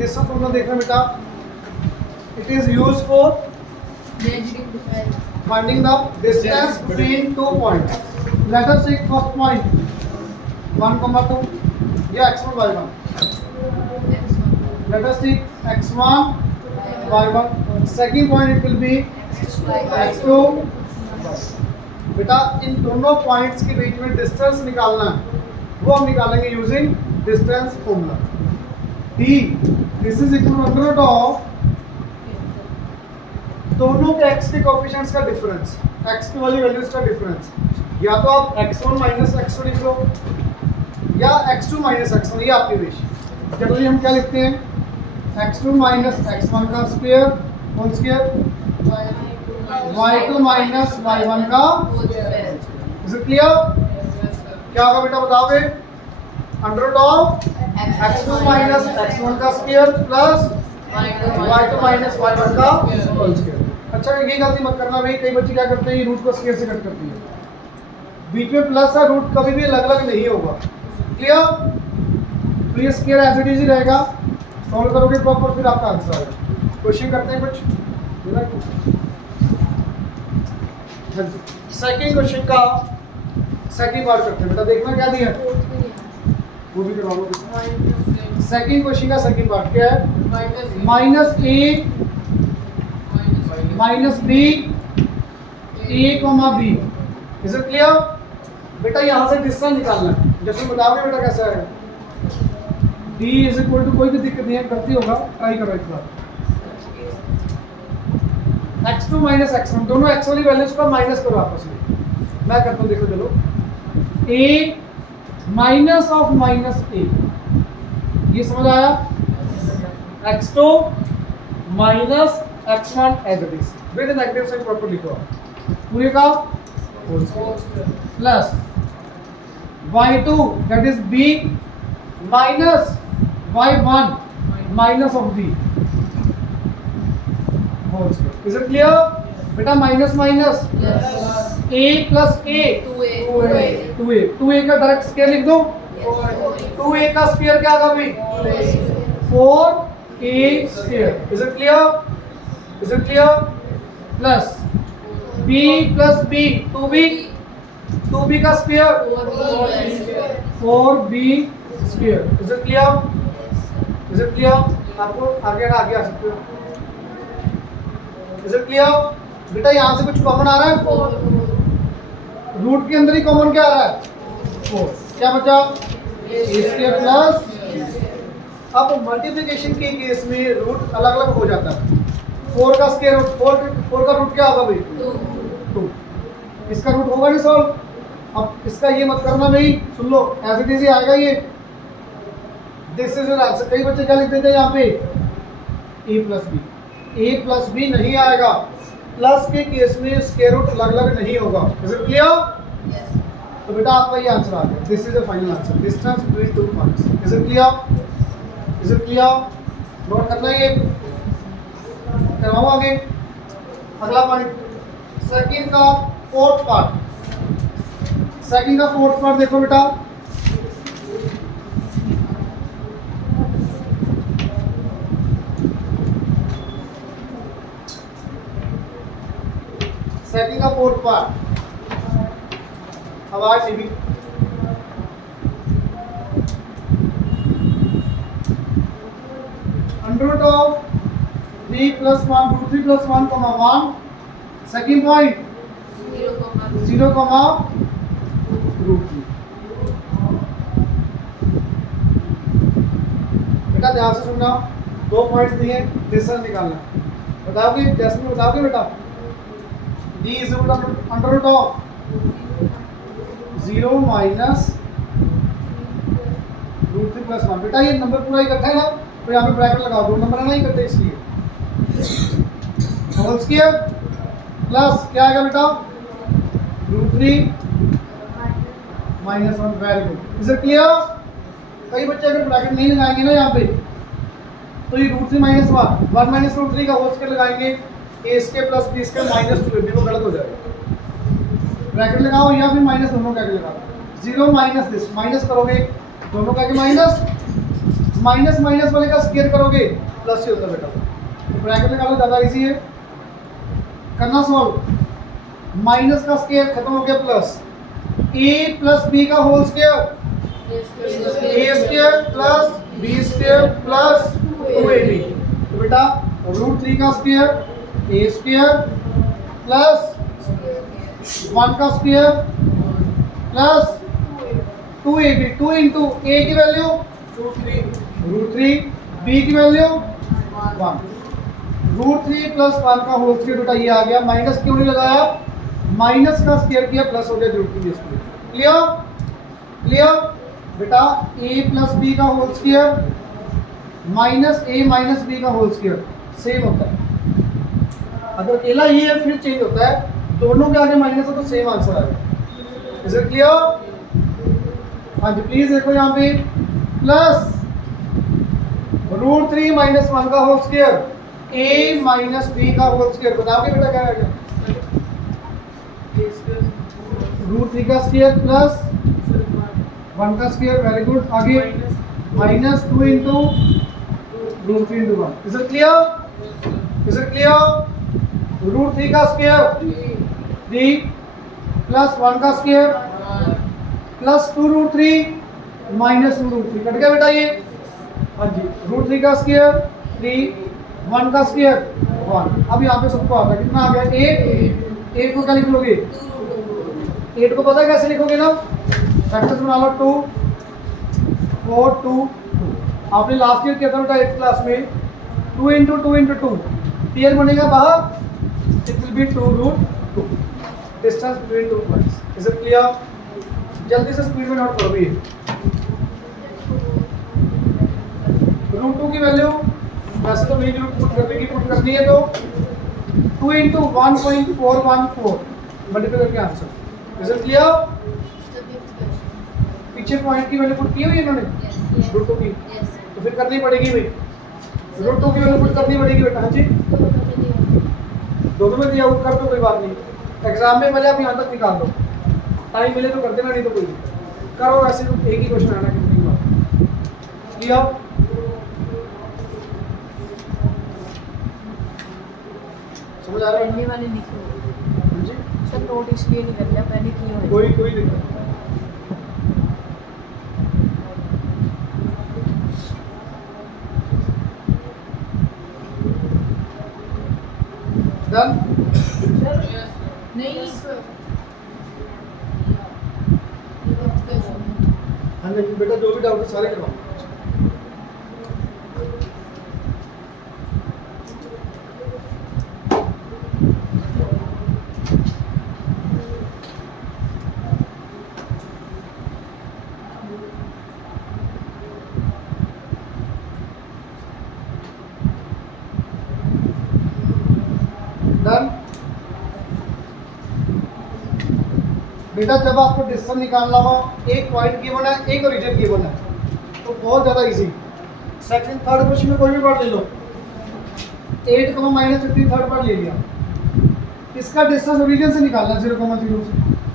Distance formula देखना बेटा, it is used for finding the distance between 2 points. Let us take first point 1, 2 या x1 y1. Let us take x1 y1. Second point it will be x2. बेटा इन दोनों points के बीच में distance निकालना है, वो हम निकालेंगे using distance formula. d this is equal to under root of दोनों के x के कोएफिशिएंट्स का डिफरेंस, x की वाली वैल्यूज का डिफरेंस. या तो आप x1 माइनस x2 लिख लो या x2 माइनस x1, ये आपकी विश. जनरली हम क्या लिखते हैं, x2 माइनस x1 का square whole square, y2 minus y1 का. Is it clear? क्या होगा बेटा बताओगे? Under root of x2 minus x1 का square plus y2 minus y1 का होल स्क्वायर. अच्छा ये गलती मत करना भाई, कई बच्चे क्या करते हैं, ये रूट को स्क्वायर से कट करती है. बीच में प्लस है, रूट कभी भी अलग अलग नहीं होगा. क्लियर? तो ये स्क्वायर एज इट इज ही रहेगा. सॉल्व करोगे प्रॉपर फिर आपका आंसर आएगा. क्वेश्चन करते हैं कुछ. सेकंड क्वेश्चन का सेकंड पार्ट करते हैं बेटा. देखना क्या दिया है वो भी करवा लो. सेकंड क्वेश्चन का सेकंड पार्ट क्या है? Minus A minus B A comma B. Is it clear? बेटा यहाँ से डिस्टेंस निकालना है. जैसे बताओगे बेटा कैसा है. d इज इक्वल टू, कोई भी दिक्कत नहीं है, गलती होगा ट्राई करो एक बार. x2 माइनस x1 दोनों x वाली वैल्यूज को माइनस करो आपस में. मैं करता हूँ, देखो चलो. a minus of minus a, ये समझ आया? x2 minus x1 as it is with negative sign proper लिखो पूरे का plus y2 that is b minus y1 minus of b whole square. Is it clear? बेटा minus minus a plus a 2a का direct square लिख दो. 2a का square क्या होगा भाई? 4a square. Is it clear? Is it clear? Plus b plus b 2b का square 4b square. Is it clear? Is it clear? आपको आगे आ सकते हो. Is it clear? बेटा यहाँ से कुछ कॉमन आ रहा है? रूट के अंदर ही कॉमन क्या आ रहा है? 4. क्या बचा? a square plus. अब मल्टीप्लिकेशन के केस में रूट अलग अलग हो जाता है. 4 का स्क्वायर रूट 4 का रूट क्या होगा भाई? 2. इसका रूट होगा नहीं सॉल्व. अब इसका ये मत करना भाई, सुन लो, एज इट इज ही आएगा ये. This is your answer. कई बच्चे क्या लिख देते हैं यहाँ पे? a प्लस बी नहीं आएगा. प्लस के केस में स्क्वायर रूट अलग अलग नहीं होगा. Is it clear? तो बेटा आपका ये आंसर आ गया. This is the final answer, distance between 2 points. Is it clear? Is it clear? Note करना है ये, करवाओ आगे. अगला पॉइंट सेकंड का फोर्थ पार्ट. सेकंड का फोर्थ पार्ट देखो बेटा. सेकंड का फोर्थ पार्ट आवाज टीवी. Under root of 3 plus 1 root 3 plus 1 comma 1. Second point 0 comma root 3. बेटा ध्यान से सुनना, 2 पॉइंट्स दिए, डिस्टेंस निकालना. बताओगे जैसे में बताओगे बेटा. d is under root of 0 minus root 3 plus 1. बेटा ये नंबर पूरा इकट्ठा है ना, तो यहाँ पे ब्रैकेट लगाओ. 2 नंबर है ना इकट्ठे, इसलिए होल स्क्वायर प्लस क्या आएगा बेटा? Root 3 minus 1. Very good. Is it clear? कई बच्चे अगर ब्रैकेट नहीं लगाएंगे ना यहाँ पे, तो ये रूट 3 माइनस 1 माइनस रूट 3 का होल स्क्वायर लगाएंगे, A square plus B square minus 2ab, वो गलत हो जाएगा. ब्रैकेट लगाओ या फिर माइनस, दोनों का लगाओ. 0 माइनस दिस, माइनस करोगे दोनों का माइनस माइनस माइनस वाले का स्क्वायर करोगे प्लस ही होता है बेटा, तो ब्रैकेट लगा लो, ज़्यादा इजी है करना सॉल्व। माइनस का स्क्वायर खत्म हो गया प्लस, ए प्लस बी का whole square A square plus B square plus 2ab, तो बेटा रूट 3 का स्क्वायर ए स्क्वायर प्लस 1 का स्क्वायर प्लस 2ab, 2 इंटू ए की वैल्यू रूट 3, बी की वैल्यू 1, रूट 3 प्लस 1 का होल स्क्वायर बेटा ये आ गया। माइनस क्यों नहीं लगाया, माइनस का स्क्वायर किया प्लस हो गया रूट 3 स्क्वायर। क्लियर क्लियर बेटा, a प्लस बी का whole square minus A minus B का होल स्क्वायर सेम होता है। अगर अकेला ये है फिर चेंज होता है, दोनों के आगे माइनस है तो सेम आंसर आएगा। Is it clear? हाँ जी प्लीज देखो यहाँ पे प्लस रूट 3 माइनस 1 का होल स्क्वायर ए माइनस बी का होल स्क्वायर, बताओगे बेटा क्या आएगा? रूट 3 का स्क्वायर प्लस 1 का स्क्वायर, वेरी गुड। आगे minus 2 into root 3 into 1। Is it clear? Is it clear? Root 3 का स्क्वायर 3 प्लस 1 का square plus 2 root 3 minus 2 root 3, cut गया बेटा ये। हाँ जी, रूट 3 का स्क्वायर 3, 1 का स्क्वायर 1। अब यहाँ पे सबको आता है, कितना आ गया 8। 8 को क्या लिख लोगे? 8 को पता है कैसे लिखोगे ना, फैक्टर्स बना लो 2 4 2 2। आपने लास्ट ईयर किया था बेटा 8th क्लास में, 2 इंटू 2 इंटू 2 पेयर बनेगा बाहर, it will be 2 root 2, distance between 2 points. Is it clear? जल्दी से स्पीड में नोट करो भी। रूट 2 की वैल्यू वैसे तो नहीं जरूर पुट करनी है, तो 2 इंटू 1.414 मल्टीप्लाई करके आंसर। Is it clear? पीछे पॉइंट की वैल्यू पुट की हुई है इन्होंने रूट 2 की, तो फिर करनी पड़ेगी भाई, रूट 2 की वैल्यू पुट करनी पड़ेगी बेटा। हाँ जी, दोनों में दिया वो कर दो, कोई बात नहीं। एग्जाम में पहले आप यहाँ तक निकाल दो, टाइम मिले तो कर देना, नहीं तो कोई करो, वैसे तो एक ही क्वेश्चन आना कितनी बार। क्लियर? समझ आ रहा है? पहले वाले लिखे हाँ जी, सर, नोट इसलिए नहीं कर लिया, पहले किए हुए। कोई दिक्कत डन? नहीं सर, हाँ जी बेटा, जो भी डाउट है सारे करवाओ। डन? बेटा जब आपको डिस्टेंस निकालना हो, एक पॉइंट गिवन है, एक ओरिजिन गिवन है, तो बहुत ज़्यादा इजी। सेकंड थर्ड क्वेश्चन में कोई भी पार्ट ले लो, 8 माइनस 15 थर्ड पार्ट ले लिया, इसका डिस्टेंस ओरिजिन से निकालना 0,0 से,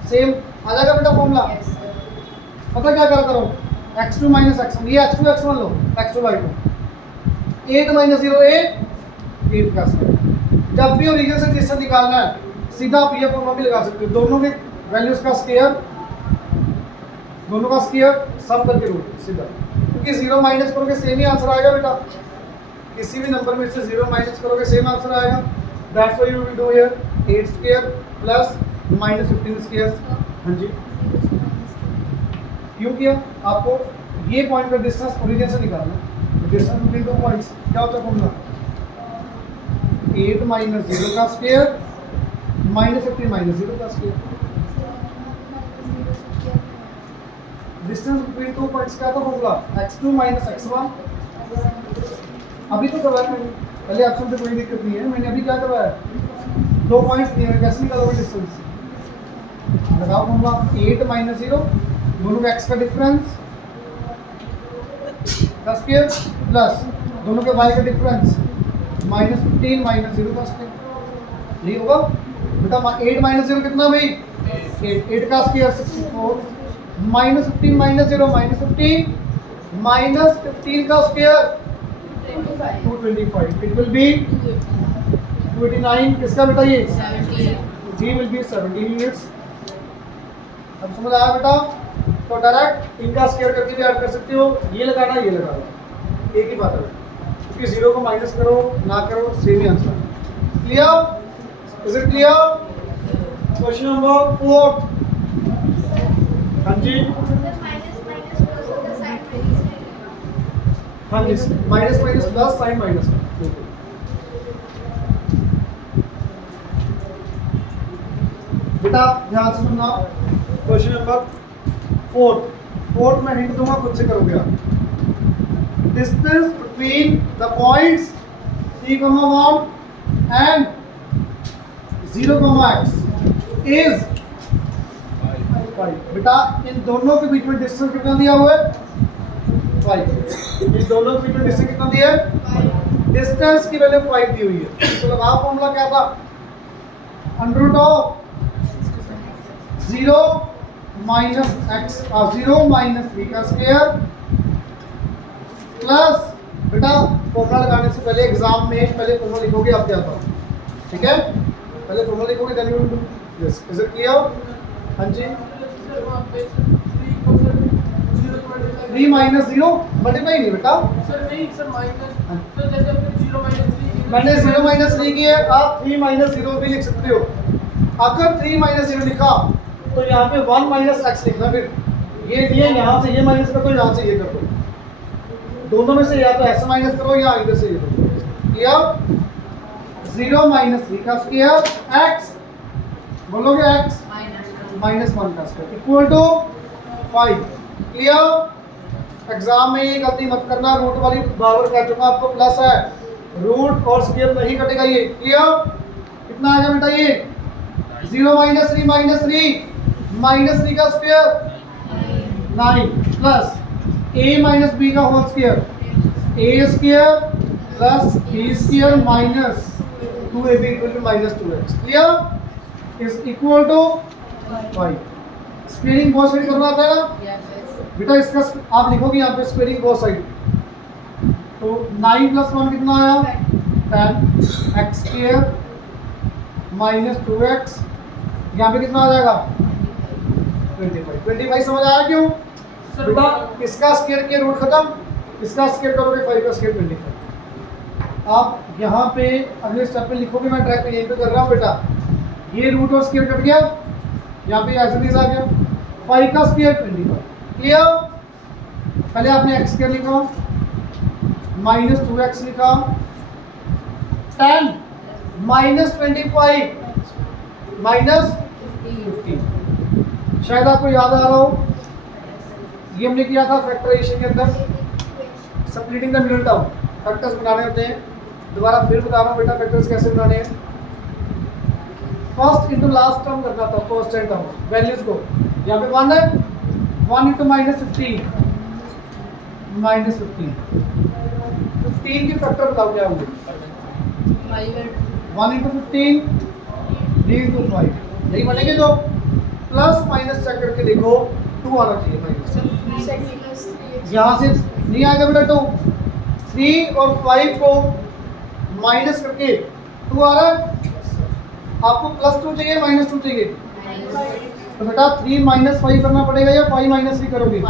सेम आ जाएगा बेटा फॉर्मूला। पता क्या करो, x2 माइनस x1, ये x2 x1 लो, x2 y2, 8 माइनस 0 8 का स्क्वायर। जब भी ओरिजिन से डिस्टेंस निकालना है सीधा आप ये फॉर्मूला भी लगा सकते हो, दोनों के वैल्यूज का स्क्वायर, दोनों का स्क्वायर सम करके रूट सीधा, क्योंकि 0 माइनस करोगे सेम ही आंसर आएगा बेटा, किसी भी नंबर में से 0 माइनस करोगे सेम आंसर आएगा। That's why you will do here 8 square plus minus 15 square. हाँ जी, क्यों किया? आपको ये पॉइंट का डिस्टेंस ओरिजिन से निकालना है, डिस्टेंस बिटवीन दो पॉइंट्स क्या होता है फॉर्मूला, 8 माइनस 0 का स्क्वायर माइनस 15 माइनस 0 का square. Distance between two points क्या था फॉर्मूला, x2 माइनस x1। अभी तो करवाया मैंने, पहले ऑप्शन पे कोई दिक्कत नहीं है, मैंने अभी क्या करवाया, 2 पॉइंट्स दिए हैं, कैसे निकालोगे डिस्टेंस, लगाओ फॉर्मूला 8 माइनस 0, दोनों का x का डिफरेंस का स्क्वायर प्लस दोनों के y का डिफरेंस माइनस 15 माइनस 0 का स्क्वायर। यही होगा बेटा। 8 माइनस 0 कितना भाई, 8 का square 64, minus 15 minus 0 minus 15 minus 15 का स्क्वायर 225, इट विल बी 289। किसका बेटा ये? जी विल बी 17 यूनिट्स। अब समझ आया बेटा? तो डायरेक्ट इनका स्क्वायर करके भी ऐड कर सकते हो, ये लगाना ये लगाना, एक ही बात है, क्योंकि जीरो को माइनस करो ना करो सेम ही answer. Clear? Is it clear? Question number 4। हाँ जी हाँ जी, minus minus plus sign minus का। बेटा ध्यान से सुनना, क्वेश्चन नंबर 4 में हिंट दूंगा, खुद से करोगे आप। Distance between the points 3,1 and 0,x is 5। बेटा इन दोनों के बीच में डिस्टेंस कितना दिया हुआ है? 5। इन दोनों के बीच में डिस्टेंस कितना दिया है? डिस्टेंस की वैल्यू 5 दी हुई है। तो लगा फॉर्मूला क्या था? Under of 0 minus x 0 minus 3 का स्क्वायर प्लस, बेटा फॉर्मूला लगाने से पहले एग्जाम में पहले फॉर्मूला लिखोगे आप क्या था, ठीक है? पहले फॉर्मूला लिखोगे then you will do. Yes, is it clear? हाँ जी। 3 माइनस 0 मल्टीप्लाई नहीं बेटा सर नहीं सर माइनस, तो जैसे अपने 0 माइनस 3 मैंने 0 माइनस 3 की है, आप 3 माइनस 0 भी लिख सकते हो। अगर 3 माइनस 0 लिखा तो यहाँ पे 1 माइनस एक्स लिखना, फिर ये दिए यहाँ से ये माइनस कर दो, यहाँ से ये कर दो, दोनों में से या तो ऐसे माइनस करो या इधर से ये करो। क्लियर? 0 माइनस 3 का स्क्वायर एक्स, बोलोगे एक्स माइनस 1 का square equal to 5। Clear? Exam में ये गलती मत करना, रूट वाली बराबर कह चुका आपको, प्लस है, रूट और स्क्वायर नहीं कटेगा ये। क्लियर? कितना आएगा बेटा ये? 0 माइनस 3 माइनस 3 माइनस 3 का square 9 plus a minus B का whole square a square plus b square minus 2ab equal to minus 2x। Clear? Is equal to 5। Squaring both side करना आता है ना बेटा? इसका आप लिखोगे यहाँ पे स्क्वेयरिंग बोथ साइड, तो 9 प्लस 1 कितना आया? 10 एक्स स्क्वायर माइनस 2x, यहाँ पे कितना आ जाएगा? 25 समझ आया क्यों? बेटा इसका स्क्वायर के रूट खत्म, इसका स्क्वायर करोगे 5 का स्क्वायर 25। आप यहाँ पे अगले स्टेप पे लिखोगे, मैं ट्रैक पे यहीं पे कर रहा हूँ बेटा, ये रूट और स्क्वायर कट गया, यहाँ पे एज इट इज आ गया 5 का स्क्वायर 25। क्लियर? पहले आपने एक्स स्क्वायर लिखा माइनस 2x लिखा, 10 माइनस 25 माइनस 15। शायद आपको याद आ रहा हो, ये हमने किया था फैक्टराइजेशन के अंदर, splitting the middle term, factors बनाने होते हैं। दोबारा फिर बता रहा हूँ बेटा फैक्टर्स कैसे बनाने हैं। फर्स्ट इंटू लास्ट टर्म करना था, कांस्टेंट टर्म वैल्यूज को। यहाँ पे 1 है, 1 इंटू माइनस 15 माइनस 15 की फैक्टर बताओ क्या होंगे? 1 इंटू 15 3 इंटू 5, यही बनेंगे। तो प्लस माइनस चेक करके देखो, 2 आना चाहिए माइनस, यहाँ से नहीं आएगा बेटा 2। 3 और 5 को माइनस करके 2 आ रहा है, आपको प्लस 2 चाहिए माइनस 2 चाहिए? तो बेटा 3 माइनस 5 करना पड़ेगा या 5 माइनस 3 करोगे? 3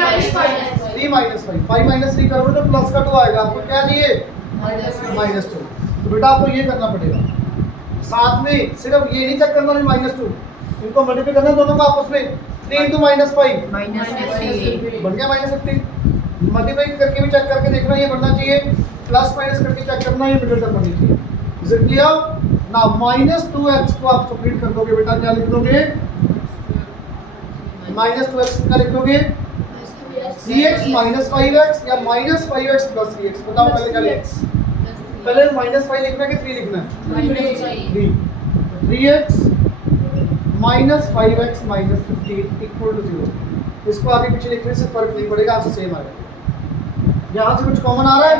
माइनस 5 3 माइनस 5, 5 माइनस 3 करोगे तो प्लस का 2 आएगा, आपको क्या चाहिए? माइनस 2। तो बेटा आपको ये करना पड़ेगा, साथ में सिर्फ ये नहीं चेक करना है माइनस 2, इनको मल्टीप्लाई करना दोनों का आपस में। 3 इंटू माइनस 5 बन गया माइनस 15। मल्टीप्लाई करके भी चेक करके देखना, ये बनना चाहिए, प्लस माइनस करके चेक करना, ये मिडिल टर्म बननी चाहिए। Is it clear? ना माइनस 2x को आप सब्ट्रैक्ट कर दोगे बेटा, क्या लिख दोगे? माइनस 2x क्या लिख दोगे? 3x माइनस 5x या माइनस 5x प्लस 3x। बताओ पहले क्या लिखना? पहले माइनस 5 लिखना है कि 3 लिखना है? 3। 3x minus 5x minus 15 equal to 0। इसको आगे पीछे लिखने से फर्क नहीं पड़ेगा, आंसर सेम आएगा। यहाँ से कुछ कॉमन आ रहा है?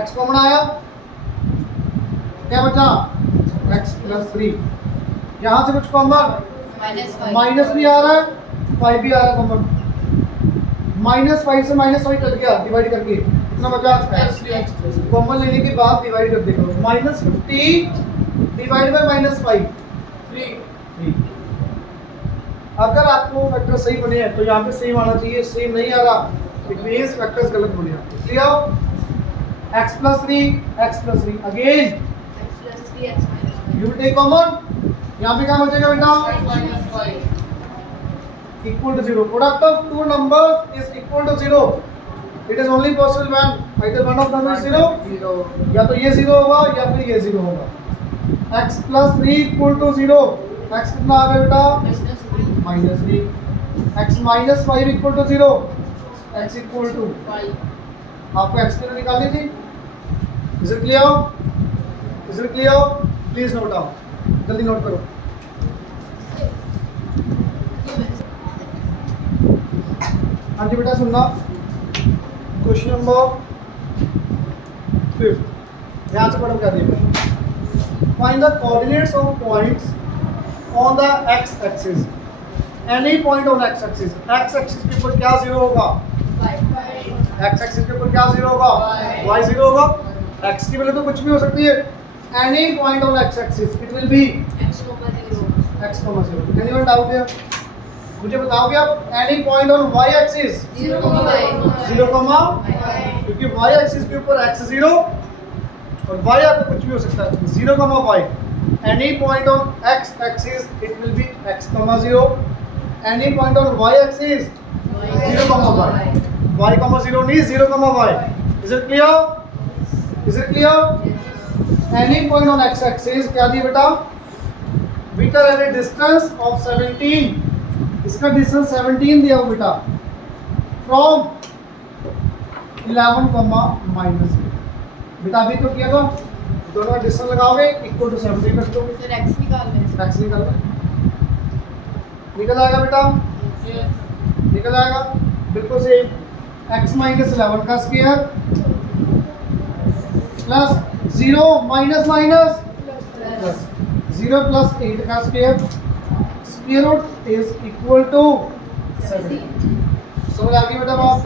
x कॉमन आया, क्या बचा? x plus 3। यहाँ से कुछ कॉमन, माइनस भी आ रहा है, 5 भी आ रहा है कॉमन, -5 से -5 कट गया डिवाइड करके, कितना बचा? कॉमन लेने के बाद डिवाइड कर देगा, -50 डिवाइड बाय -5 3। अगर आपको फैक्टर सही बने हैं तो यहाँ पे सेम आना चाहिए, सेम नहीं आ रहा इट मींस फैक्टर्स गलत बने हैं। Clear? x + 3 again you take common, यहाँ पे क्या बचेगा बेटा? Equal to 0। Product of two numbers is equal to 0। It is only possible when either one of them is 0, या तो ये 0 होगा या फिर ये 0 होगा। x + 3 = 0। x कितना आ गया बेटा? -3। x - 5 = 0। x = आपको x की निकालनी थी। Is it clear? Is it clear? Please note down, जल्दी नोट करो। हाँ जी बेटा सुनना, क्वेश्चन नंबर 5 ध्यान से पढ़ो क्या दिया। Find the coordinates of points on the x axis. Any point on x axis, x axis के ऊपर क्या 0 होगा? x एक्सिस के ऊपर क्या 0 होगा? y 0 होगा। x की वैल्यू तो कुछ भी हो सकती है। Any point on x axis it will be x, 0। Anyone doubt है? मुझे बताओगे आप any point on y axis 0, क्योंकि y एक्सिस के ऊपर x 0 और y आपको कुछ भी हो सकता है 0, y। Any point on x axis it will be x, 0। Any point on y axis 0, y, y, 0 नहीं 0, y। Is it clear? Is it clear? Any point on x axis क्या दिया बेटा? बीटा एट ए डिस्टेंस ऑफ 17, इसका distance 17 दिया हो बेटा, from 11, बेटा अभी तो किया था, दोनों का डिस्टेंस लगाओगे इक्वल टू 17 रख दोगे। फिर x निकालना है। x निकालना निकल आएगा बेटा, निकल आएगा बिल्कुल सेम। x - 11 का square plus 0 minus minus plus 0 + 8 का square, square root is equal to 7। समझ आ गई बेटा बात?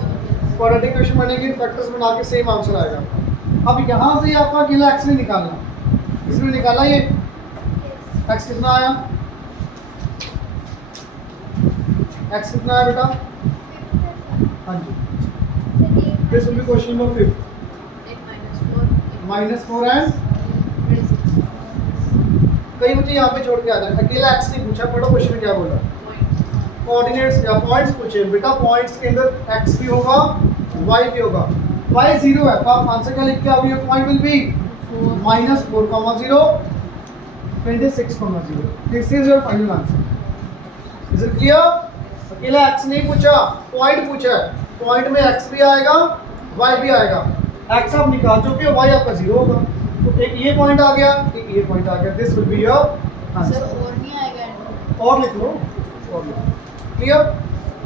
क्वाड्रेटिक इक्वेशन बनेगी, फैक्टर्स बना के सेम आंसर आएगा। अब यहाँ से आपका अकेला x नहीं निकालना, इसमें निकाला ये x कितना आया? x कितना आया बेटा? हाँ जी, this will be question number 5 -4 and कई बच्चे यहाँ पे छोड़ के आ जाए। अकेला x नहीं पूछा, पढ़ो क्वेश्चन में क्या बोला। कोऑर्डिनेट्स या पॉइंट्स पूछे बेटा, पॉइंट्स के अंदर x भी होगा y भी होगा। y 0 है तो आप आंसर क्या लिख के आओगे? Point will be -4, 0, 26, 0। This is your final answer. Is it clear? अकेला x नहीं पूछा, पॉइंट पूछा है। पॉइंट में x भी आएगा y भी आएगा। x आप निकाल चुके, y आपका 0 होगा, तो एक ये पॉइंट आ गया, एक ये पॉइंट आ गया। This will be your answer. और नहीं आएगा, और लिख लो, और लिख लो। क्लियर?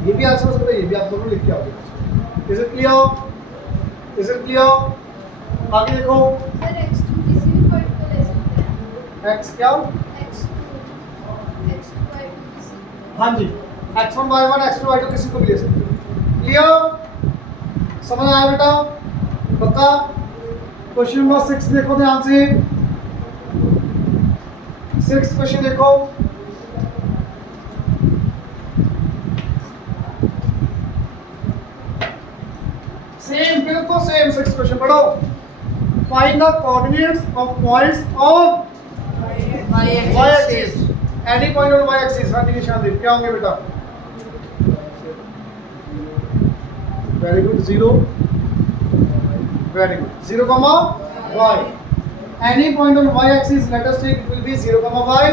ये भी आंसर हो सकता है, ये भी आप दोनों लिख के आओगे। Is it clear? Is it clear? आगे देखो, सर x2 किसी भी पॉइंट पे ले सकते हैं। x क्या? x2 y2 किसी। हाँ जी, x1 y1 x2 y2 किसी को भी ले सकते हो। क्लियर? समझ आया बेटा? पक्का? क्वेश्चन नंबर 6 देखो ध्यान से। 6 क्वेश्चन देखो। सेम, बिल्कुल सेम 6 क्वेश्चन पढ़ो। Find the coordinates of points on y axis. Any point on y axis. हाँ जी निशान देव, क्या होंगे बेटा? Very good, 0, very good, 0, y. Any point on y axis, let us take, it will be 0, y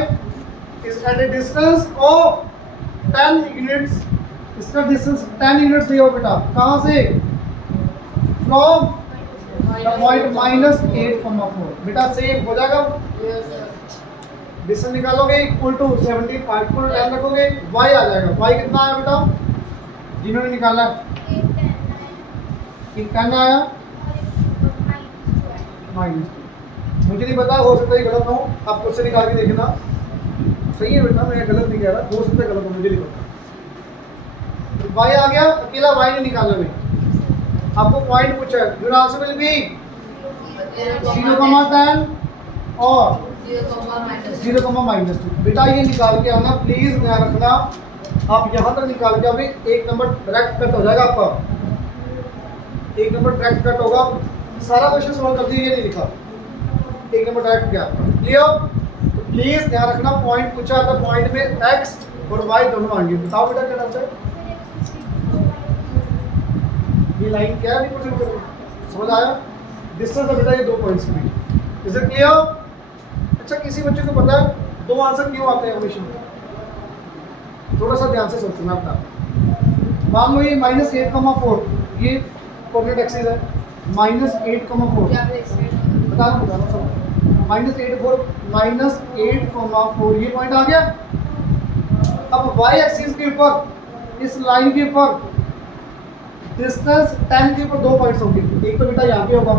is at a distance of 10 units. इसका distance 10 units दिया हो बेटा, कहाँ से? From the point -8, 4। बेटा सेम हो जाएगा, डिस्टेंस निकालोगे इक्वल टू 17, इक्वल टू 10 रखोगे, y आ जाएगा। y कितना आया बेटा जिन्होंने निकाला? 10 आया। मुझे नहीं पता, हो सकता है गलत हो, आप खुद से निकाल के देखना। सही है बेटा, मैं गलत नहीं कह रहा, हो सकता है गलत हो, मुझे नहीं पता। y आ गया, अकेला y नहीं निकालना में, आपको पॉइंट पूछा है, योर आंसर विल बी 0,10 और 0,-2। बेटा ये निकाल के आना, प्लीज ध्यान रखना, आप यहाँ तक निकाल के अभी एक नंबर डायरेक्ट कट हो जाएगा आपका, एक नंबर डायरेक्ट कट होगा, सारा क्वेश्चन सॉल्व कर दिए, ये नहीं लिखा, एक नंबर डायरेक्ट गया, क्लियर। प्लीज ध्यान रखना, पॉइंट पूछा था, पॉइंट में x और y दोनों आएंगे, बताओ बेटा क्या डालता है, ये लाइन क्या है, समझ आया, डिस्टेंस है बेटा ये 2 पॉइंट्स के बीच, इज इट क्लियर। अच्छा किसी बच्चे को पता है 2 आंसर क्यों आते हैं हमेशा, थोड़ा सा ध्यान से सोचना अपना, मान लो ये -8,4 ये कोऑर्डिनेट एक्सिस है, -8,4 बता सब -8,4 ये पॉइंट आ गया। अब y एक्सिस के ऊपर इस लाइन के ऊपर डिस्टेंस 10 के ऊपर 2 पॉइंट्स होंगे, एक तो बेटा यहाँ पे होगा,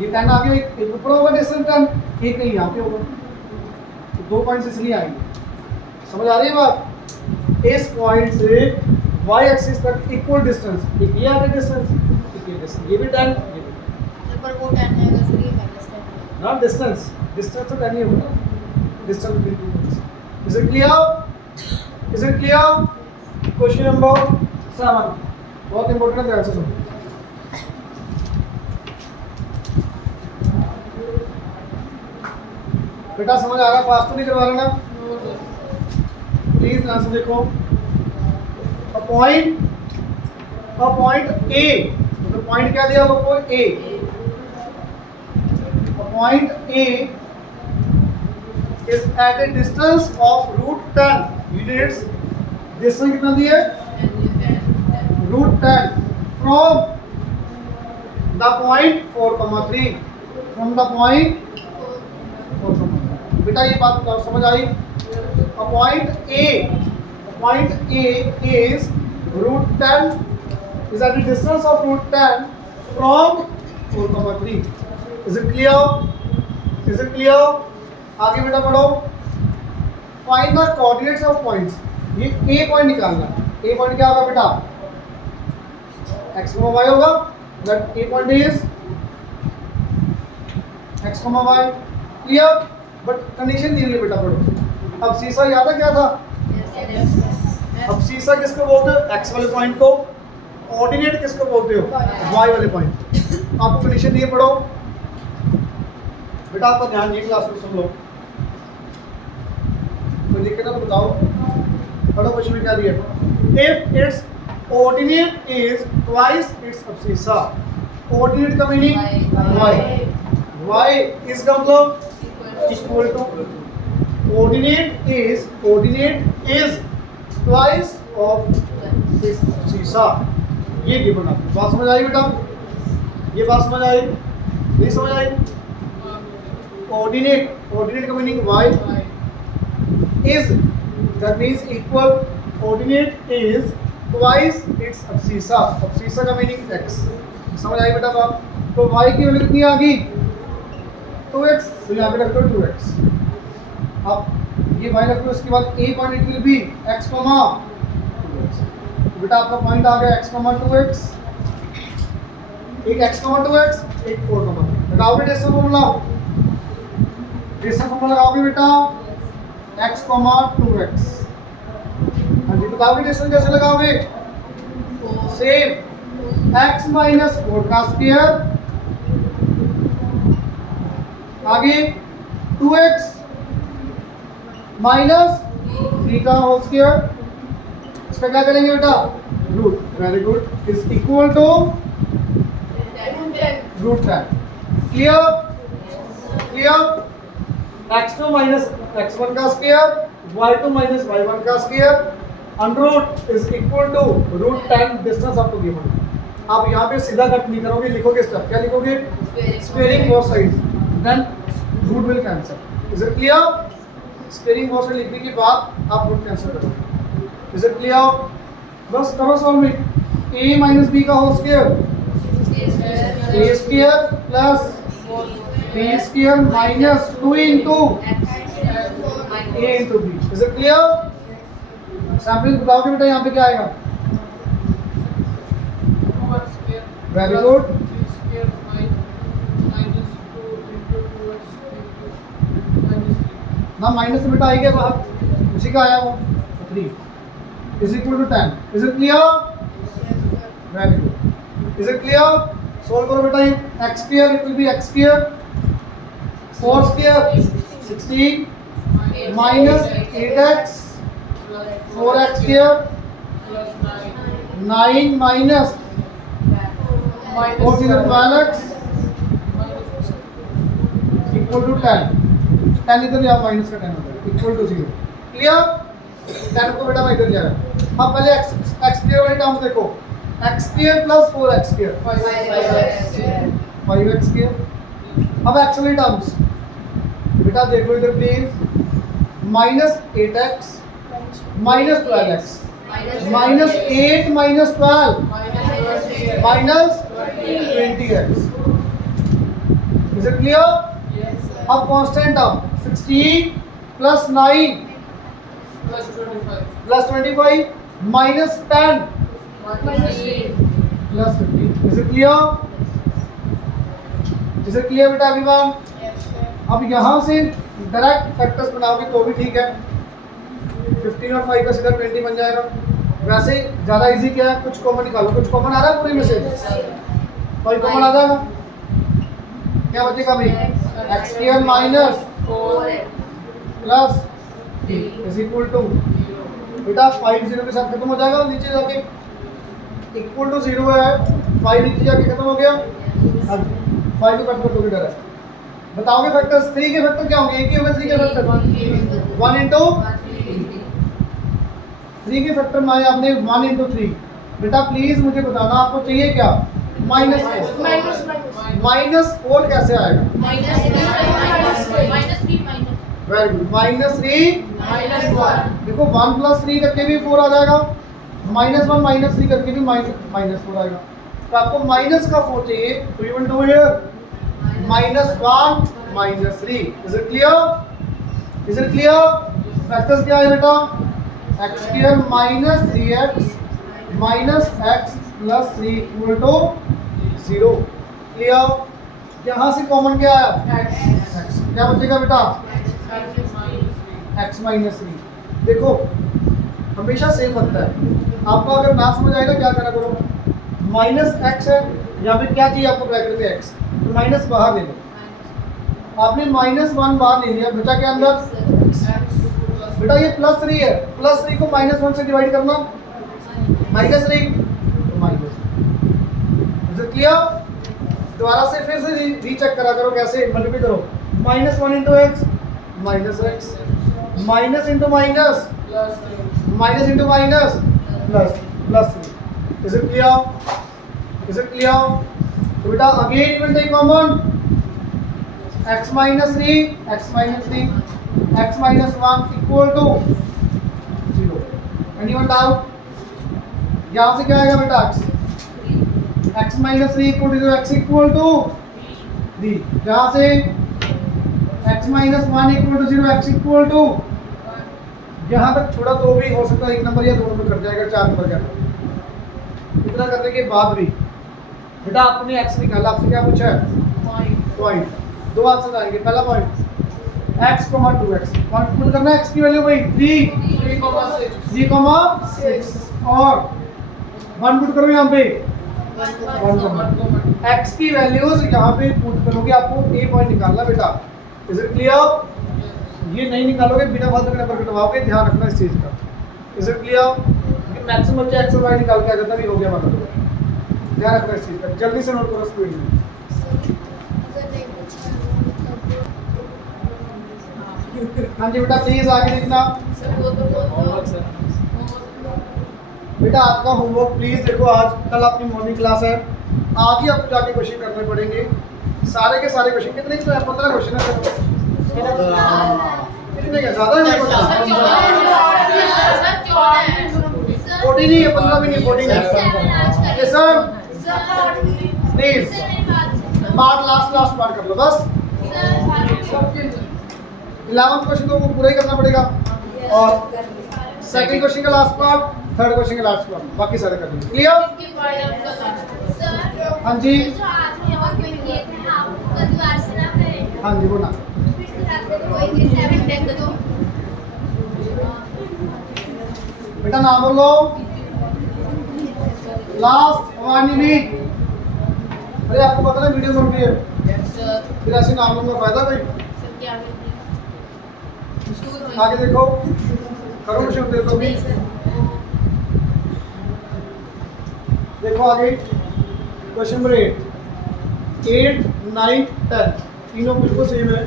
ये 10 आ गया, एक ऊपर होगा डिस्टेंस 10, एक कहीं यहाँ पे होगा, तो 2 पॉइंट्स इसलिए आएंगे, समझ आ रही है बात। इस पॉइंट से y एक्सिस तक इक्वल डिस्टेंस, एक ये आ गया डिस्टेंस, एक ये डिस्टेंस, ये भी 10, ये भी पर वो 10 आएगा सर, ये माइनस 10 ना, डिस्टेंस तो 10 ही होगा, डिस्टेंस बिल्कुल। Is it clear, is it clear. Question number 7 बहुत इंपॉर्टेंट है, ध्यान से सुनो। बेटा समझ आ रहा, पास तो नहीं करवा रहा ना, प्लीज ध्यान से देखो। अ पॉइंट ए, तो पॉइंट क्या दिया आपको, A, point A is at a distance of √10 units, distance कितना दिया है, √10 from the point 4,3, from the point 4,3। बेटा ये बात समझ आई। A point A is √10 is at a distance of √10 from 4,3। Is it clear? Is it clear? आगे बेटा पढ़ो, find the coordinates of points, ये ए पॉइंट निकालना है, ए पॉइंट क्या होगा बेटा, x, y होगा, that A point is x, y, clear. But condition दी हुई है बेटा, पढ़ो। अब सीसा याद है क्या था, अब सीसा किसको बोलते हो, x वाले पॉइंट को, ऑर्डिनेट किसको बोलते हो, y वाले पॉइंट। आपको कंडीशन दिए, पढ़ो बेटा, आपका ध्यान ये क्लास में सुन लो, तो लिख के ना बताओ, पढ़ो क्वेश्चन में क्या दिया, if its ordinate is twice its abscissa, ordinate का मीनिंग y इज का मतलब equal to, ordinate is twice of its abscissa, ये गिवन आपको बात समझ आई बेटा, ये बात समझ आई, नहीं समझ आई। ऑर्डिनेट का meaning y is, that means equal, ordinate is twice its abscissa, abscissa का मीनिंग x, समझ आई बेटा बात। तो y की वैल्यू कितनी आ गई, 2x, तो यहाँ पे रख दो 2x। अब ये y रख दो, उसके बाद a point it will be x, 2x। तो बेटा आपका पॉइंट आ गया x, 2x, एक x, 2x, एक 4, लगाओगे डिस्टेंस फॉर्मूला, डिस्टेंस फॉर्मूला लगाओगे बेटा x, 2x। हाँ जी, बताओगे डिस्टेंस कैसे लगाओगे, सेम x - 4 का स्क्वायर, आगे 2x - 3 का होल स्क्वायर, इसका क्या करेंगे बेटा, root, very good, is equal to √10। Clear, clear. x2 - x1 का स्क्वायर, y2 - y1 का square, under is equal to √10, distance आपको गिवन। आप यहाँ पे सीधा कट नहीं करोगे, लिखोगे स्टेप, क्या लिखोगे, squaring both sides, then root will cancel. Is it clear, squaring both side लिखने के बाद आप रूट कैंसिल करोगे। इज इट क्लियर, बस करो सॉल्व में, a - b का whole square, a square plus b square minus 2 into a into b। Is it clear? Sampling बताओगे बेटा यहाँ पे क्या आएगा? 2x square Very plus good. 3 square minus 2 into 2x into minus 3. ना माइनस से बेटा आएगा बाहर, उसी का आया वो 3 is equal to 10. Is it clear? Very good. Is it clear? Solve करो बेटा. ये x square it will be x square 4 square 16 minus 8x 4x square Plus 9 9 minus 4 12x equal to 10. 10 इधर ले आओ, माइनस का 10 होता है इक्वल टू 0. क्लियर? 10 को बेटा मैं इधर ले आया. अब पहले x स्क्वायर वाली टर्म्स देखो. x square plus 4x square 5x square. अब x वाली टर्म्स बेटा देखो इधर please. Minus 8x minus 12x minus 8 minus 12 minus 20x. Is it clear? अब constant term 16 plus 9 plus 25 plus 25 minus 10 minus 3 plus 15. Is it clear? Is it clear बेटा everyone? अब यहाँ से डायरेक्ट फैक्टर्स बनाओगे तो भी ठीक है. 15 और 5 का सीधा 20 बन जाएगा. वैसे ज़्यादा इजी क्या है, कुछ कॉमन निकालो. कुछ कॉमन आ रहा है पूरे में से? कोई कॉमन आ जाएगा? क्या बचेगा भाई? x square minus 4 plus is equal to बेटा 5 0 के साथ खत्म हो जाएगा. नीचे जाके इक्वल टू 0 है, 5 नीचे जाके खत्म हो गया. अब 5 को कट कर दोगे डायरेक्ट. बताओगे फैक्टर्स. 3 के फैक्टर क्या होंगे? एक ही होगा 3 के फैक्टर 1 इंटू 3 के फैक्टर माने आपने 1 इंटू 3. बेटा प्लीज मुझे बताना आपको चाहिए क्या? माइनस 4. माइनस 4 कैसे आएगा? Very good. माइनस 3 देखो 1 प्लस 3 करके भी 4 आ जाएगा. माइनस 1 माइनस 3 करके भी माइनस 4 आएगा. तो आपको माइनस का 4 चाहिए. तो you will do here minus 1 minus 3. Is it clear? Is it clear? Factors क्या है बेटा? x square minus 3x minus x plus 3 equal to 0. Clear? यहाँ से कॉमन क्या आया? x. क्या बचेगा बेटा? x minus 3. देखो हमेशा सेम बनता है. आपको अगर ना समझ आएगा क्या करना करो. माइनस x है, यहाँ पे क्या चाहिए आपको ब्रैकेट में x, तो माइनस बाहर ले लो. आपने माइनस 1 बाहर ले लिया, बचा क्या अंदर? बेटा ये प्लस 3 है. प्लस 3 को माइनस 1 से डिवाइड करना माइनस 3 तो माइनस. किया दोबारा से फिर से रीचेक करा करो. कैसे? मल्टीप्लाई करो. Minus 1 into x minus x minus into minus minus into minus plus plus 3. Is it clear? Is it clear? तो बेटा again it will take common x minus 3 x minus 3 x minus 1 equal to 0. Anyone doubt? यहाँ से क्या आएगा बेटा? x minus 3 equal to 0 x equal to 3. यहाँ से x minus 1 equal to 0 x equal to यहाँ तक छोड़ा तो भी हो सकता है 1 नंबर या 2 नंबर कट जाएगा 4 नंबर का. इतना करने के बाद भी बेटा आपने x निकाला. आपसे क्या पूछा है? पॉइंट. दो आंसर आएंगे. पहला point x, 2x. Point put करना x की वैल्यू भाई 3,6 और 1 पुट करो यहाँ पे 1, x की वैल्यूज यहाँ पे पुट करोगे. आपको a पॉइंट निकालना बेटा. Is it clear? ये नहीं निकालोगे बिना फालतू के नंबर कटवाओगे. ध्यान रखना इस चीज का. Is it clear? मैक्सिमम बच्चे x और y निकाल के आ जाता भी हो गया मतलब. ध्यान रखना इस चीज का. जल्दी से नोट करो स्पीड में. हाँ जी बेटा प्लीज आगे देखना. बेटा आज का होमवर्क प्लीज देखो. आज कल अपनी मॉर्निंग क्लास है. आज ही आपको जाके क्वेश्चन करने पड़ेंगे. सारे के सारे क्वेश्चन. कितने? 15 क्वेश्चन है. कितने का ज़्यादा है? 14 ही है. 15 भी नहीं 14 है. ये सर प्लीज लास्ट पार्ट कर लो बस. 11th क्वेश्चन तो वो पूरा ही करना पड़ेगा. और सेकंड क्वेश्चन का लास्ट पार्ट, थर्ड क्वेश्चन का लास्ट पार्ट, बाकी सारे कर देंगे। क्लियर? इसके बाद आपका लास्ट सर हाँ जी, जो आज हम यहाँ पे किए थे आप दोबारा से ना करें हाँ जी, बोला। फिर से रख दे तो वही के 7 टेक दो बेटा नाम बोलो, लास्ट 1 यूनिट। अरे आपको पता ना वीडियो बन रही है, सर फिर ऐसे नाम लूंगा, फायदा कोई? सर क्या आगे देखो, करो मुझे देखो भी, देखो आगे क्वेश्चन नंबर 8, 9, 10 तीनों बिल्कुल सेम है।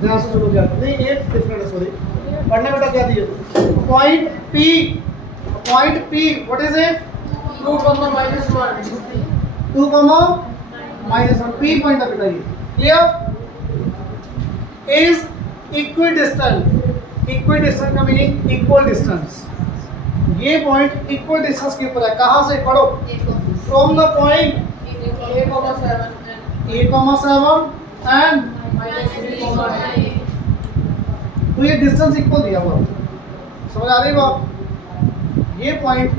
ध्यान से सुनो, ध्यान नहीं 8 डिफरेंट है, सॉरी। पढ़ने बेटा क्या दिए? Point P what is it? 2, -1 2, -1 P point है बेटा ये। क्लियर? इज इक्विडिस्टेंट का मीनिंग इक्वल डिस्टेंस। ये पॉइंट इक्वल डिस्टेंस के ऊपर है। कहां से? पढ़ो, from the point A,7 and तो ये डिस्टेंस इक्वल दिया हुआ, समझ आ रही है बात? ये पॉइंट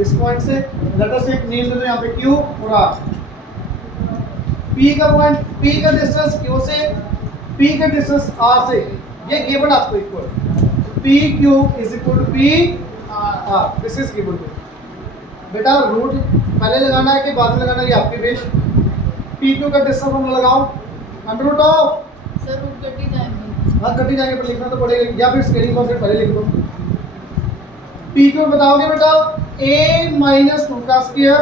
इस पॉइंट से लेटर से एक नेम दे दो यहाँ पे Q और R। P का पॉइंट, P का डिस्टेंस Q से, P का डिस्टेंस R से, ये गिवन आपको equal. PQ is equal to P R, this is given to. बेटा रूट पहले लगाना है कि बाद में लगाना है, ये आपकी विश। PQ का डिस्टेंस हम लगाओ under root of, sir root cut ही जाएंगे। हाँ कटी जाएंगे पर लिखना तो पड़ेगा, या फिर स्केलिंग कॉन्सेप्ट पहले लिख दो। PQ बताओगे बेटा A-2 का स्क्वायर,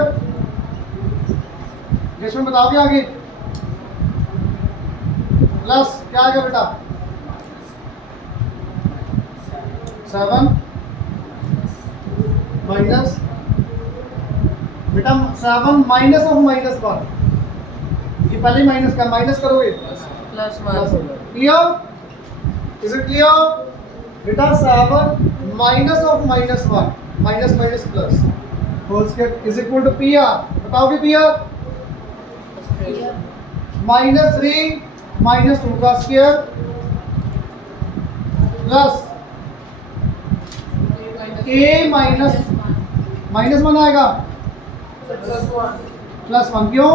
जिसमें बताओगे आगे प्लस क्या आएगा बेटा 7 माइनस बेटा 7 माइनस ऑफ -1, ये पहले माइनस का माइनस करोगे +1 क्लियर? Is it clear? बेटा 7 minus of -1 minus minus plus whole square is equal to PR। बताओगे PR -3 -2 का स्क्वायर प्लस A माइनस -1 आएगा +1 +1, क्यों?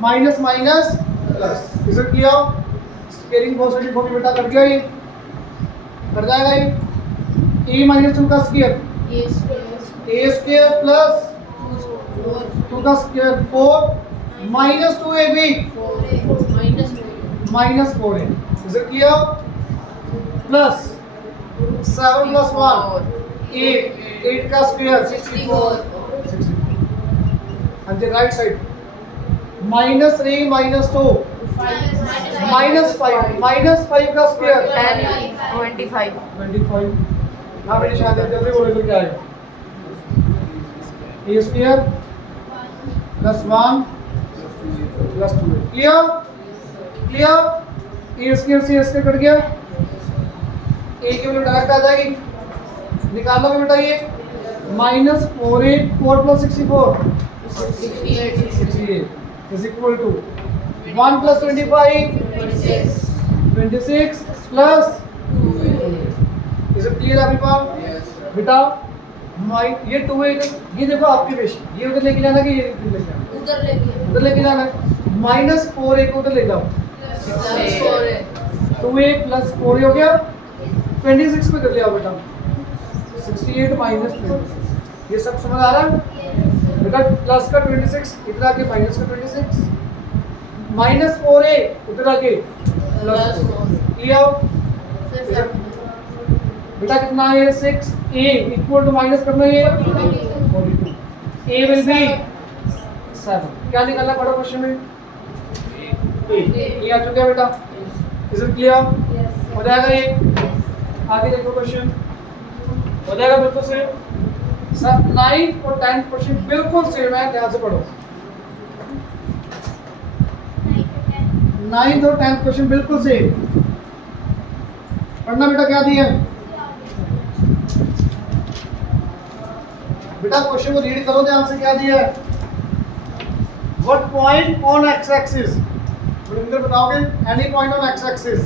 Minus minus plus. Is it clear? Scaling positive होगी बेटा, कट गया ये, कट जाएगा ये। A-2 का स्क्वायर ये A स्क्वायर प्लस 2 का square 4 -2AB -4A is it clear? Plus 7 + 1 8 का square 64 and the right side -3 -2 -5 का स्क्वायर 25 25। हाँ बेटी शायद जल्दी बोले तो क्या आएगा? A square +1 + 2। Clear? Clear? A square से A स्क्वायर कट गया, A की वैल्यू डायरेक्ट आ जाएगी, निकाल लोगे बेटा ये -4A 4 + 64 68 is equal to 1 + 25 26 plus is it clear everyone? बेटा ये 2A ये देखो आपकी विश, ये उधर लेके जाना कि ये इधर लेके जाना? उधर लेके उधर लेके जाना है। -4A को उधर ले जाओ, 2A + 4A हो गया, 26 पे कर लिया बेटा, 68 - 26। ये सब समझ आ रहा है बेटा? प्लस का 26 इधर आके माइनस का 26, -4A उधर आके प्लस 4। क्लियर? बेटा कितना है? 6A इक्वल टू माइनस करना है 42, A विल बी 7। क्या निकालना पड़ा क्वेश्चन में? ये आ चुका है बेटा, इज इट क्लियर? हो जाएगा ये। आगे देखो क्वेश्चन, हो जाएगा बिल्कुल सेम। सर 9th और 10th क्वेश्चन बिल्कुल सेम है, ध्यान से पढ़ो। 9th और 10th क्वेश्चन बिल्कुल सेम। पढ़ना बेटा, क्या दिया है बेटा? क्वेश्चन को रीड करो ध्यान से, क्या दिया है? What point on X axis, बताओगे? Any point on X axis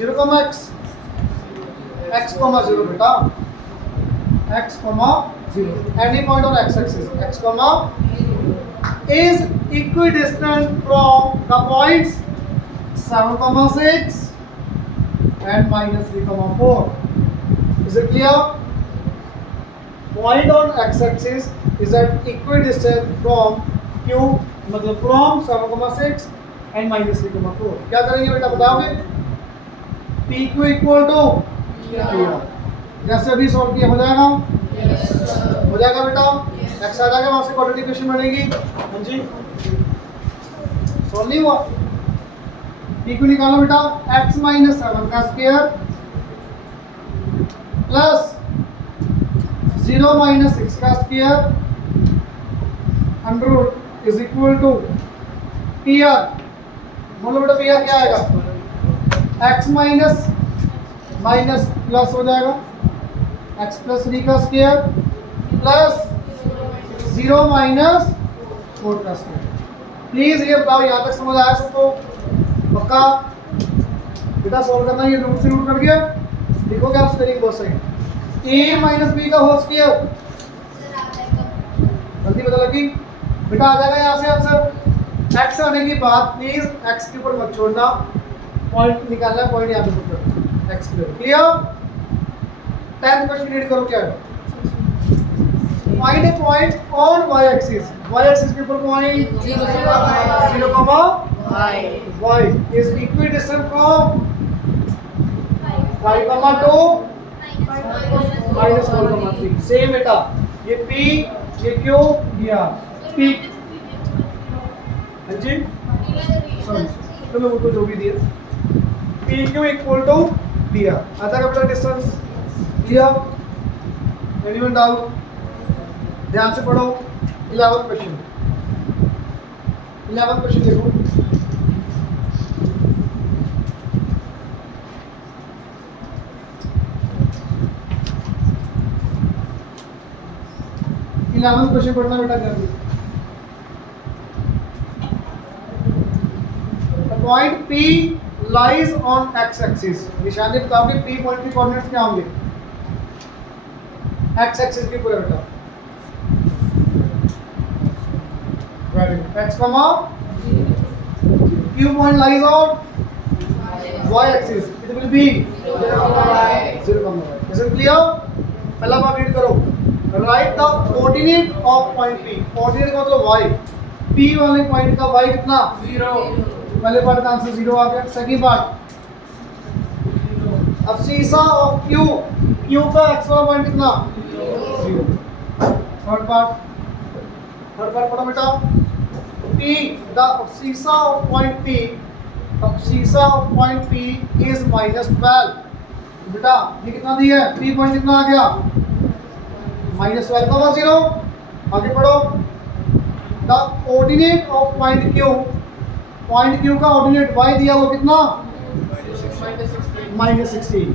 0, x, x, 0 बेटा, x, 0, any point on x-axis, x, is equidistant from the points 7, 6 and -3, 4. Is it clear? Point on x-axis is at equidistant from q, मतलब from 7, 6 and -3, 4. क्या करेंगे बेटा बताओगे? PQ equal to जैसे अभी solve किया हो जाएगा, हो जाएगा बेटा, x आ जाएगा, वहां से क्वाड्रेटिक इक्वेशन बनेगी। हाँ जी, सॉल्व नहीं हुआ। PQ निकालो बेटा, x - 7 का स्क्वायर प्लस 0 - 6 का square under root is equal to PR। बोलो बेटा PR क्या आएगा? x माइनस प्लस हो जाएगा x प्लस 3 का स्क्वायर प्लस 0 - 4 का स्क्वायर। प्लीज ये बताओ यहाँ तक समझ आया सबको? पक्का बेटा सॉल्व करना, ये रूट से रूट कट गया, लिखोगे आप स्पेलिंग बहुत सही। a - b का होल स्क्वायर, जल्दी पता लगी बेटा, आ जाएगा यहाँ से आंसर। x आने की बात प्लीज x के ऊपर मत छोड़ना, पॉइंट निकालना है, पॉइंट यहाँ पे पुट करना, x clear. 10th question read करो, क्या है? Find A point on y axis, y axis के ऊपर point 0, y is equidistant from 5, 2 -4, same बेटा, ये p ये q ये r, p हाँ जी सॉरी तो मैं वो तो जो भी दिया, PQ इक्वल टू PR आता है बेटा डिस्टेंस। क्लियर? Anyone doubt? ध्यान से पढ़ो। 11th क्वेश्चन, 11th क्वेश्चन देखो। क्वेश्चन पढ़ना बेटा जल्दी। Point P lies on x axis, निशान से बताओगे P पॉइंट के कोऑर्डिनेट्स क्या होंगे? x एक्सिस के पूरा बेटा, x, Q point lies on y axis, it will be 0, is it clear? पहला बार रीड करो, right the coordinate of point P, coordinate का मतलब y, P वाले पॉइंट का y कितना? 0। पहले पार्ट का आंसर 0 आ गया। सेकंड पार्ट, अब सीसा ऑफ Q, Q का x वाला पॉइंट कितना? 0। थर्ड पार्ट पढ़ो बेटा, P द सीसा ऑफ पॉइंट P, अब सीसा ऑफ पॉइंट P इज -12। बेटा ये कितना दिया है? P पॉइंट कितना आ गया? -12, 0। आगे पढ़ो, the coordinate of point Q, point Q का ऑर्डिनेट y दिया वो कितना? -16।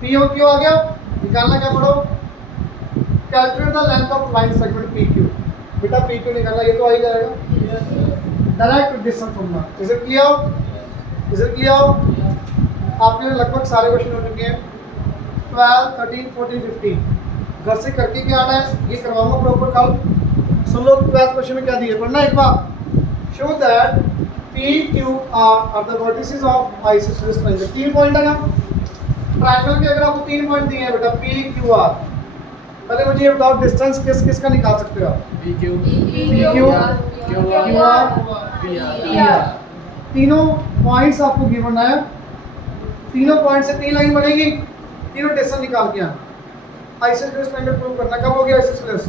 P और Q आ गया, निकालना क्या पढ़ो? Calculate the length of line segment PQ। बेटा PQ निकालना, ये तो आ ही जाएगा, direct distance formula. Is it clear? Is it clear? आपने लगभग सारे क्वेश्चन हो चुके हैं, 12, 13, 14, 15 घर से करके क्या आना है ये करवाऊंगा प्रॉपर कल। सुन लो 12th क्वेश्चन में क्या दिए, पढ़ना एक बार। Show that P, Q, R are the vertices of isosceles triangle। 3 point है ना ट्रायंगल के, अगर आपको 3 पॉइंट दिए हैं बेटा P, Q, R, पहले मुझे ये बताओ डिस्टेंस किस का निकाल सकते हो आप? PQ, QR, PR। तीनों पॉइंट्स आपको गिवन है, तीनों पॉइंट से 3 लाइन बनेगी, तीनों डिस्टेंस निकाल के आना। आइसोसेलेस ट्रायंगल प्रूव करना, कब हो गया आइसोसेलेस?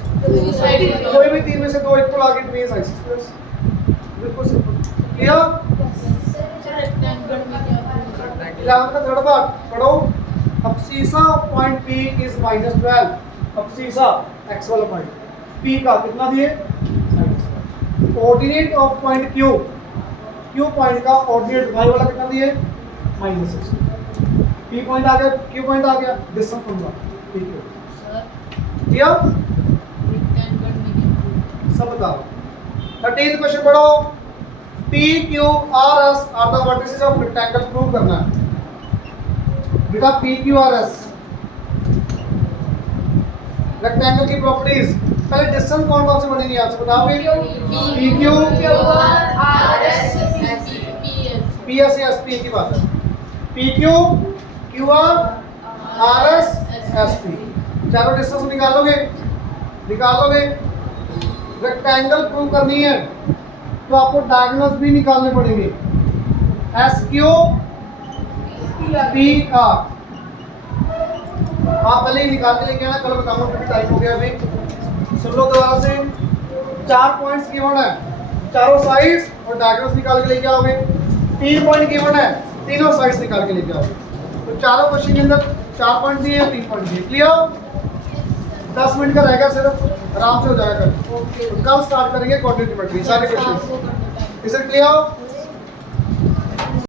कोई भी 3 में से 2 इक्वल आ गए, मींस आइसोसेलेस। बिल्कुल सिंपल। क्लियर? 11th का थर्ड पार्ट पढ़ो, अब सीसा पॉइंट P इज -12, अब सीसा x वाला पॉइंट P का कितना दिए? Coordinate of point Q, Q point का ऑर्डिनेट y वाला कितना दिए? -16। P पॉइंट आ गया, Q पॉइंट आ गया, डिस्टेंस फॉर्मूला PQ। क्लियर? सब बताओ। 13th क्वेश्चन पढ़ो, P, Q, R, S are the vertices of rectangle, prove करना है। बेटा P Q R S. Rectangle की प्रॉपर्टीज, पहले डिस्टेंस कौन कौन से बनेंगे आपसे बताओगे? P Q, P S S P की बात है। P Q, Q R, R S, S P, चारों डिस्टेंस निकालोगे। रेक्टेंगल प्रूव करनी है तो आपको डायगोनल्स भी निकालने पड़ेंगे। एस क्यू पी आर, आप पहले ही निकाल के लेके आना, कल बताऊंगा क्योंकि टाइम हो गया अभी। सुन लो दोबारा से, 4 पॉइंट्स गिवन है, चारों साइड्स और डायगोनल्स निकाल के लेके आओगे। 3 पॉइंट गिवन है, तीनों साइड्स निकाल के लेके आओगे। तो चारों क्वेश्चन के अंदर 4 पॉइंट दिए हैं, 3 पॉइंट दिए। क्लियर? 10 मिनट का रहेगा सिर्फ, आराम से हो जाएगा कल। तो कल स्टार्ट करेंगे क्वाड्रेटिक ज्योमेट्री सारे क्वेश्चन। Is it clear?